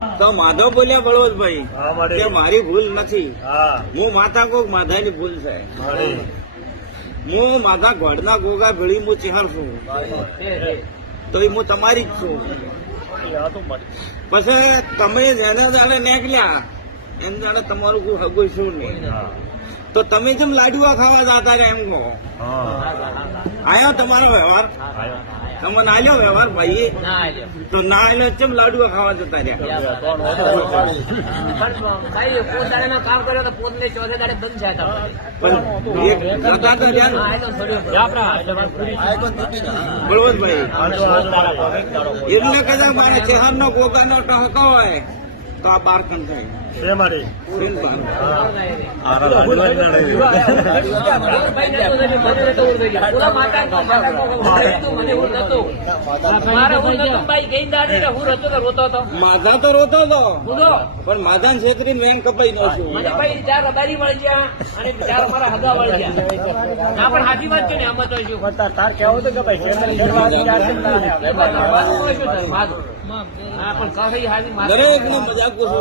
તો માધવ બોલ્યા બળવંતભાઈ કે મારી ભૂલ નથી, હું માતા કોક માધાની ભૂલ છે. હું માધા ઘોડના ગોગા ભેળી હું ચેહર છું, તો એ હું તમારી જ છું. પછી તમે જેને જાણે નીકળ્યા એને જાણે તમારું કોઈ હગું શું નહીં, તો તમે જેમ લાડુઆ ખાવા જતા રહ્યા એમ કહો. આયો તમારો વ્યવહાર? તમને આલ્યો વ્યવહાર ભાઈ? તો ના આલ્યો કેમ લાડુઆ ખાવા જતા રહ્યા? કામ કર્યો તો પોત ને ચોથે દાડે બંધ જાય બળવંતભાઈ એટલે કદાચ મારે ચેહર નો ગોગા નો ટહકો હોય તો આ બાર કણ થાય. માધા તો રોતો હતો પણ માધા ને છેતરી મેં કપાઈ નો છું. ચાર રબારી મળી ગયા અને ચાર અમારા હગા મળી ગયા. ના પણ સાચી વાત છે ને, આમાં તો શું તાર કેવું તો કે ભાઈ દરેક ને મજાક પૂછો.